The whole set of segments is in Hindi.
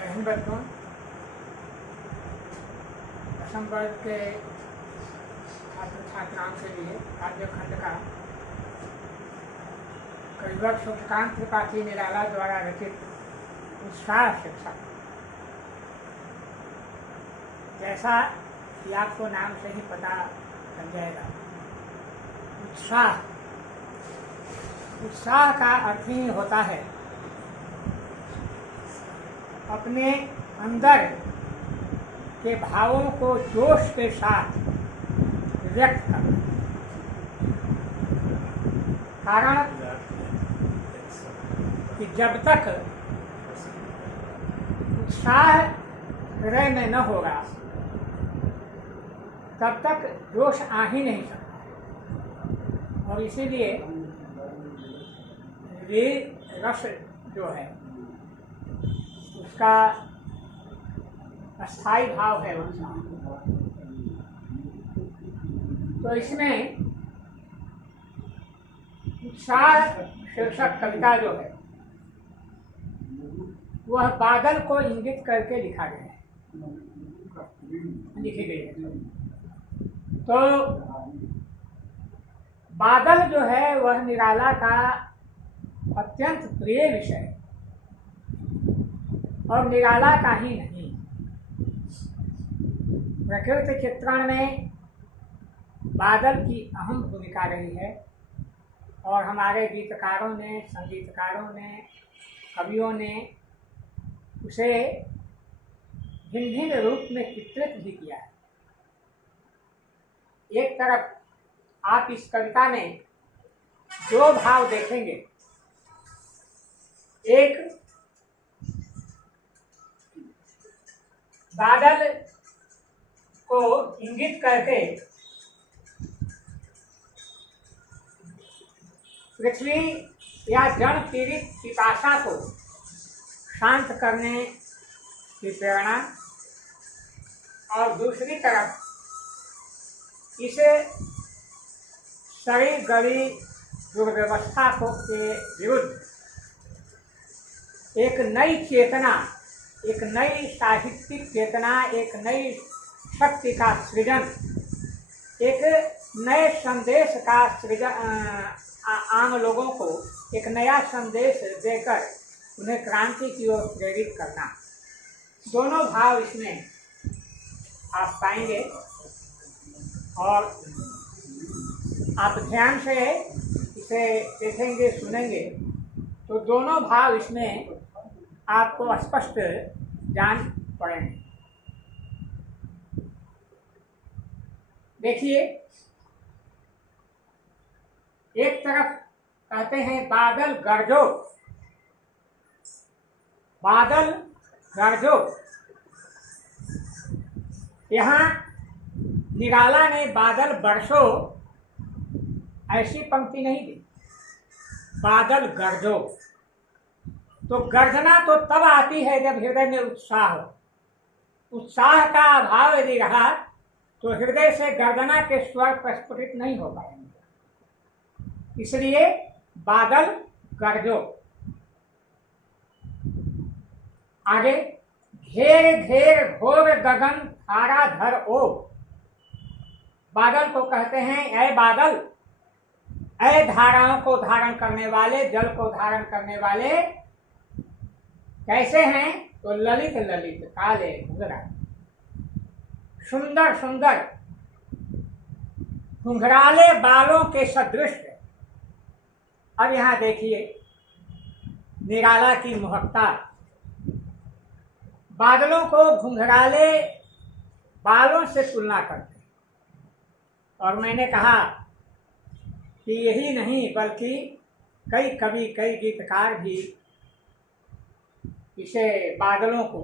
जय हिंद बच्चों। दसम वर्ग के छात्र छात्राओं के लिए काव्यखंड का कविवर सूर्यकांत त्रिपाठी निराला द्वारा रचित उत्साह शिक्षा, जैसा कि आपको नाम से ही पता चल जाएगा, उत्साह का अर्थ ही होता है अपने अंदर के भावों को जोश के साथ व्यक्त करना। कारण कि जब तक उत्साह हृदय में न होगा तब तक जोश आ ही नहीं सकता, और इसीलिए वे रस जो है उसका अस्थाई भाव है उत्साह। तो इसमें उत्साह शीर्षक कविता जो है वह बादल को इंगित करके लिखी गई है। तो बादल जो है वह निराला का अत्यंत प्रिय विषय है, और निराला का ही नहीं, प्रकृति चित्रण में बादल की अहम भूमिका रही है। और हमारे गीतकारों ने, संगीतकारों ने, कवियों ने उसे भिन्न भिन्न रूप में चित्रित भी किया है। एक तरफ आप इस कविता में दो भाव देखेंगे, एक बादल को इंगित करके पृथ्वी या जन पीड़ित पिपासा को शांत करने की प्रेरणा, और दूसरी तरफ इसे सड़ी गड़ी दुर्व्यवस्था को के विरुद्ध एक नई चेतना, एक नई साहित्यिक चेतना, एक नई शक्ति का सृजन, एक नए संदेश का सृजन, आम लोगों को एक नया संदेश देकर उन्हें क्रांति की ओर प्रेरित करना, दोनों भाव इसमें आप पाएंगे। और आप ध्यान से इसे देखेंगे, सुनेंगे तो दोनों भाव इसमें आपको स्पष्ट जान पड़ेंगे। देखिए, एक तरफ कहते हैं बादल गरजो, बादल गरजो। यहाँ निराला ने बादल बरसो ऐसी पंक्ति नहीं दी, बादल गरजो। तो गर्जना तो तब आती है जब हृदय में उत्साह हो। उत्साह का अभाव यदि रहा तो हृदय से गर्जना के स्वर प्रस्फुटित नहीं हो पाएंगे। इसलिए बादल गरजो। आगे, घेर घेर घोर गगन थारा धर ओ। बादल को कहते हैं ऐ बादल, ऐ धाराओं को धारण करने वाले, जल को धारण करने वाले। कैसे हैं? तो ललित ललित काले घुंघरा, सुंदर सुंदर घुंघराले बालों के सदृश। अब यहाँ देखिए निराला की महत्ता। बादलों को घुंघराले बालों से तुलना करते हैं, और मैंने कहा कि यही नहीं बल्कि कई कवि, कई गीतकार भी इसे बादलों को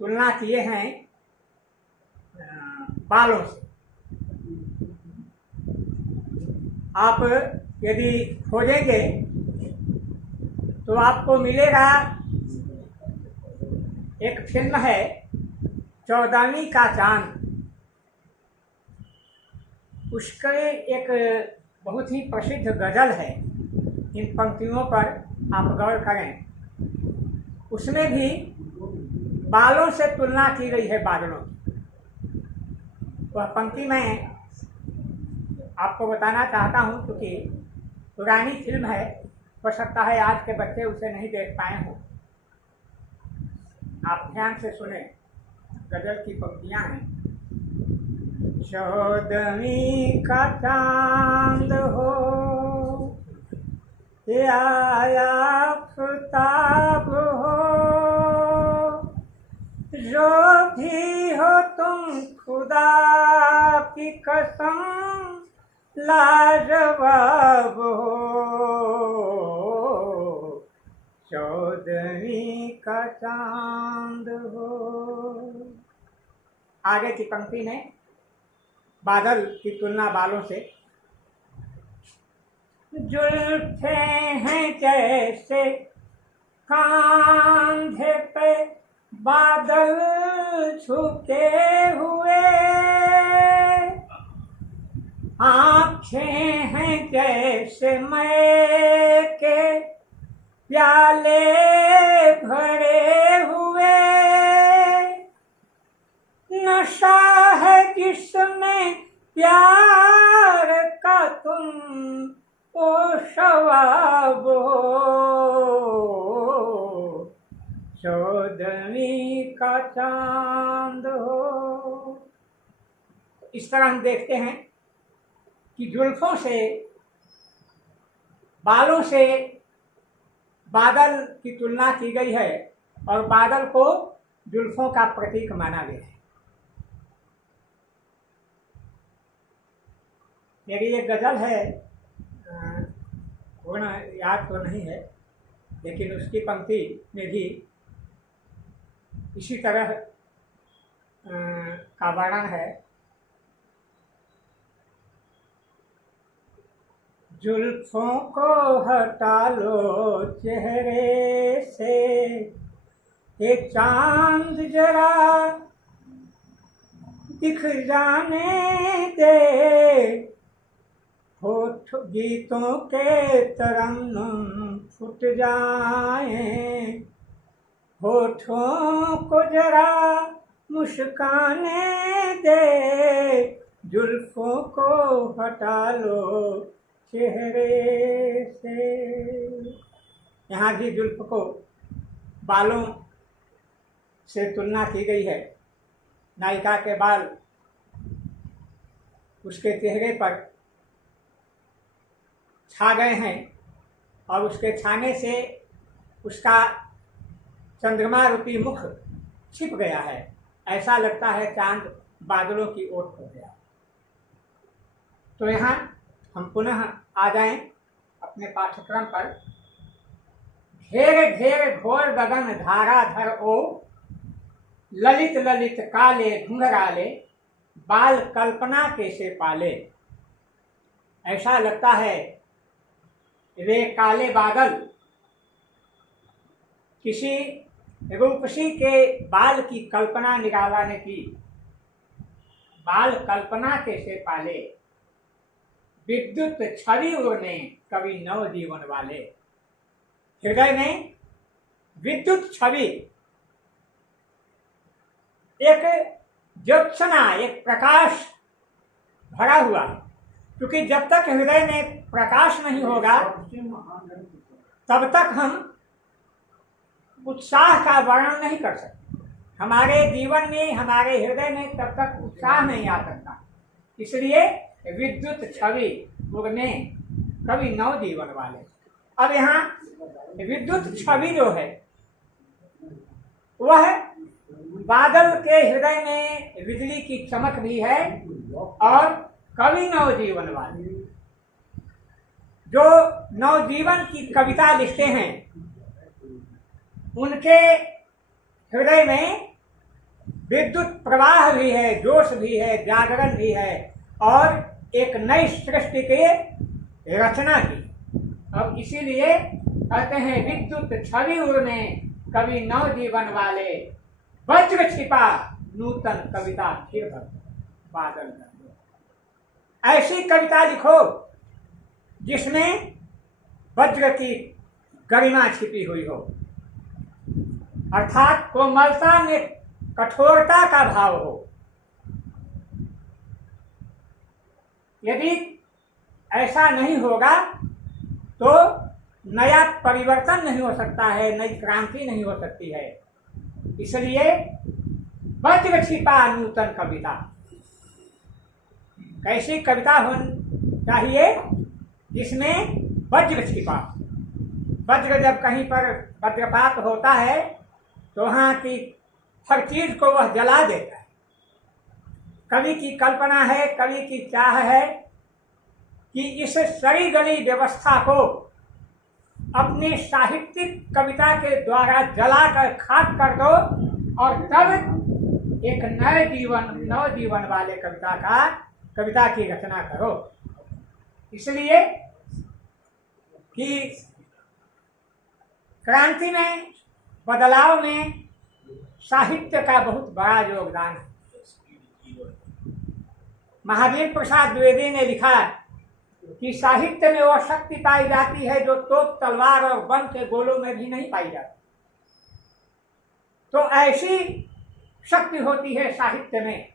तुलना किए हैं बालों से। आप यदि खोजेंगे तो आपको मिलेगा, एक फिल्म है चौदहवीं का चांद, उसके एक बहुत ही प्रसिद्ध गजल है। इन पंक्तियों पर आप गौर करें। उसमें भी बालों से तुलना की गई है बादलों की। वह पंक्ति मैं आपको बताना चाहता हूँ, क्योंकि पुरानी फिल्म है, हो सकता है आज के बच्चे उसे नहीं देख पाए हों। आप ध्यान से सुने, गजल की पंक्तियां हैं। 14वीं का चांद हो या आफताब हो, जो भी हो तुम खुदा की कसम लाजवाब हो। 14वीं का चांद हो। आगे की पंक्ति में बादल की तुलना बालों से। जुल्फे हैं जैसे कांधे पे बादल झुके हुए, आँखें हैं जैसे मय के प्याले भरे हुए, नशा है जिसमें प्यार का तुम ओ शवाब हो। 14वीं का चांद हो। इस तरह हम देखते हैं कि जुल्फों से, बालों से बादल की तुलना की गई है और बादल को जुल्फों का प्रतीक माना गया है। मेरी एक गजल है, पूर्ण याद तो नहीं है, लेकिन उसकी पंक्ति में भी इसी तरह का वर्णन है। जुल्फों को हटा लो चेहरे से, एक चांद जरा दिख जाने दे, होठ गीतों के तरन्नुम फुट जाएं, होठों को जरा मुस्काने दे, जुल्फों को हटा लो चेहरे से। यहाँ भी जुल्फ को बालों से तुलना की गई है। नायिका के बाल उसके चेहरे पर छा गए हैं और उसके छाने से उसका चंद्रमा रूपी मुख छिप गया है। ऐसा लगता है चांद बादलों की ओर हो गया। तो यहाँ हम पुनः आ जाएं अपने पाठ्यक्रम पर। घेर घेर घोर गगन धाराधर ओ, ललित ललित काले घुंघराले, बाल कल्पना कैसे पाले। ऐसा लगता है वे काले बादल किसी रूपसी के बाल की कल्पना निराला ने की। बाल कल्पना कैसे पाले, विद्युत छवि उड़ने कवि नव जीवन वाले। हृदय में विद्युत छवि, एक ज्योत्सना, एक प्रकाश भरा हुआ है। क्योंकि जब तक हृदय में प्रकाश नहीं होगा तब तक हम उत्साह का वर्णन नहीं कर सकते। हमारे जीवन में, हमारे हृदय में तब तक उत्साह नहीं आ सकता। इसलिए विद्युत छवि उड़ने कवि नव जीवन वाले। अब यहाँ विद्युत छवि जो है वह बादल के हृदय में बिजली की चमक भी है और कवि नवजीवन वाले जो नवजीवन की कविता लिखते हैं उनके हृदय में विद्युत प्रवाह भी है, जोश भी है, जागरण भी है और एक नई सृष्टि की रचना की। अब इसीलिए कहते हैं विद्युत छवि उड़ने कवि नवजीवन वाले, वज्र छिपा नूतन कविता फिर बादल। ऐसी कविता लिखो जिसमें वज्र की गरिमा छिपी हुई हो। अर्थात कोमलता में कठोरता का भाव हो। यदि ऐसा नहीं होगा तो नया परिवर्तन नहीं हो सकता है, नई क्रांति नहीं हो सकती है। इसलिए वज्र छिपा नूतन कविता। कैसी कविता होनी चाहिए जिसमें वज्र छिपा। वज्र जब कहीं पर वज्रपात होता है तो वहाँ की हर चीज को वह जला देता है। कवि की कल्पना है, कवि की चाह है कि इस सड़ी गली व्यवस्था को अपनी साहित्यिक कविता के द्वारा जलाकर खाक कर दो और तब एक नवजीवन वाले कविता की रचना करो। इसलिए कि क्रांति में, बदलाव में साहित्य का बहुत बड़ा योगदान है। महावीर प्रसाद द्विवेदी ने लिखा कि साहित्य में वह शक्ति पाई जाती है जो तोप, तलवार और बम के गोलों में भी नहीं पाई जाती। तो ऐसी शक्ति होती है साहित्य में।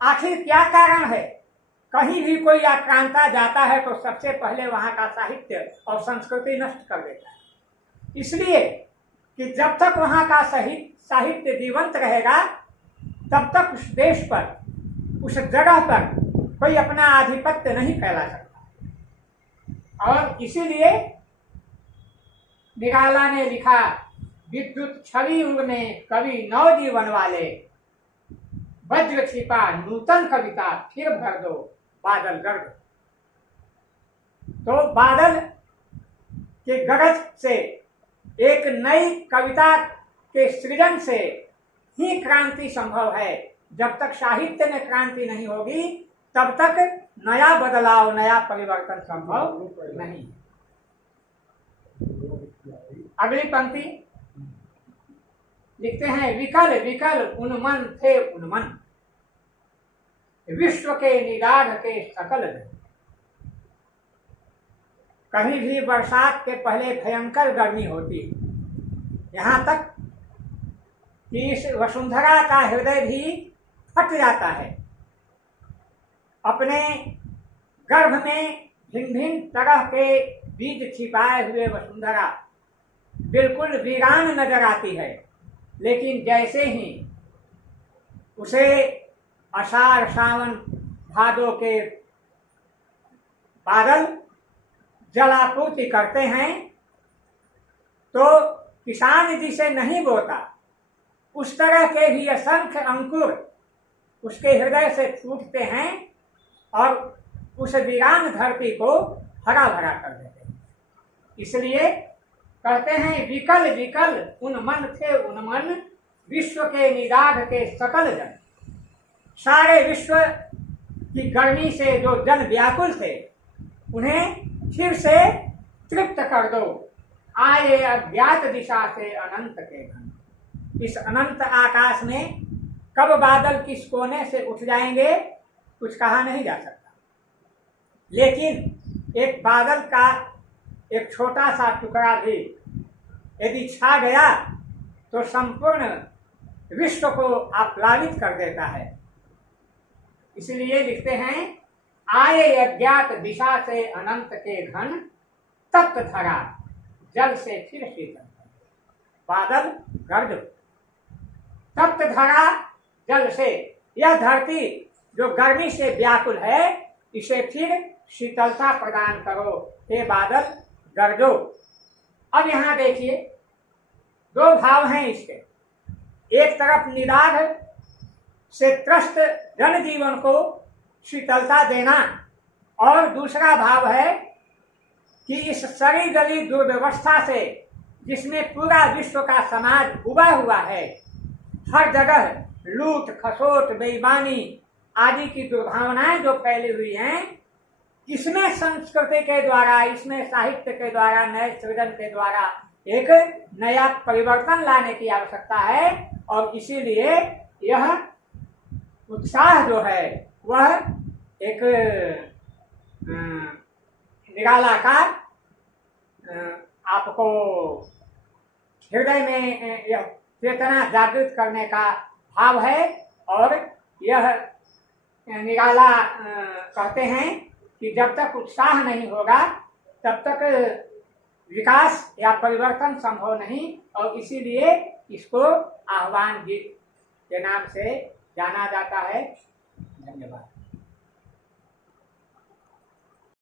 आखिर क्या कारण है? कहीं भी कोई आक्रांता जाता है तो सबसे पहले वहां का साहित्य और संस्कृति नष्ट कर देता है। इसलिए कि जब तक वहां का साहित्य जीवंत रहेगा तब तक उस देश पर, उस जगह पर कोई अपना आधिपत्य नहीं फैला सकता। और इसीलिए निराला ने लिखा, विद्युत छवि उड़ने कवि नवजीवन वाले, वज्र छिपा नूतन कविता फिर भर दो बादल गर्द। तो बादल के गरज से, एक नई कविता के सृजन से ही क्रांति संभव है। जब तक साहित्य में क्रांति नहीं होगी तब तक नया बदलाव, नया परिवर्तन संभव नहीं। अगली पंक्ति लिखते हैं, विकल विकल उन्मन थे उन्मन, विश्व के निराग के सकल। कहीं भी बरसात के पहले भयंकर गर्मी होती है, यहाँ तक कि इस वसुंधरा का हृदय भी फट जाता है। अपने गर्भ में भिन्न भिन्न तरह के बीज छिपाए हुए वसुंधरा बिल्कुल वीरान नजर आती है। लेकिन जैसे ही उसे आषाढ़, सावन, भादों के बादल जलापूर्ति करते हैं तो किसान जिसे नहीं बोता उस तरह के भी असंख्य अंकुर उसके हृदय से फूटते हैं और उस वीरान धरती को हरा भरा कर देते हैं। इसलिए कहते हैं, विकल विकल उन्मन थे उन्मन, विश्व के निदाघ के सकल जन। सारे विश्व की गर्मी से जो जन व्याकुल थे उन्हें फिर से तृप्त कर दो। आए अज्ञात दिशा से अनंत के घन। इस अनंत आकाश में कब बादल किस कोने से उठ जाएंगे कुछ कहा नहीं जा सकता। लेकिन एक बादल का एक छोटा सा टुकड़ा भी यदि छा गया तो संपूर्ण विश्व को आप्लावित कर देता है। इसलिए लिखते हैं, आए अज्ञात दिशा से अनंत के घन, तप्त धरा जल से फिर शीतल। बादल गर्ज, तप्त धरा जल से, यह धरती जो गर्मी से व्याकुल है इसे फिर शीतलता प्रदान करो, हे बादल गरजो। अब यहाँ देखिए दो भाव हैं इसके। एक तरफ निदाघ से त्रस्त जनजीवन को शीतलता देना और दूसरा भाव है कि इस सड़ी गली दुर्व्यवस्था से जिसमें पूरा विश्व का समाज उबा हुआ है, हर जगह लूट खसोट बेईमानी आदि की दुर्भावनाएं जो फैली हुई हैं, इसमें संस्कृति के द्वारा, इसमें साहित्य के द्वारा, नए सृजन के द्वारा एक नया परिवर्तन लाने की आवश्यकता है। और इसीलिए यह उत्साह जो है वह एक निराला का आपको हृदय में यह चेतना जागृत करने का भाव है। और यह निराला कहते हैं कि जब तक उत्साह नहीं होगा तब तक विकास या परिवर्तन संभव नहीं, और इसीलिए इसको आह्वान गीत के नाम से जाना जाता है। धन्यवाद।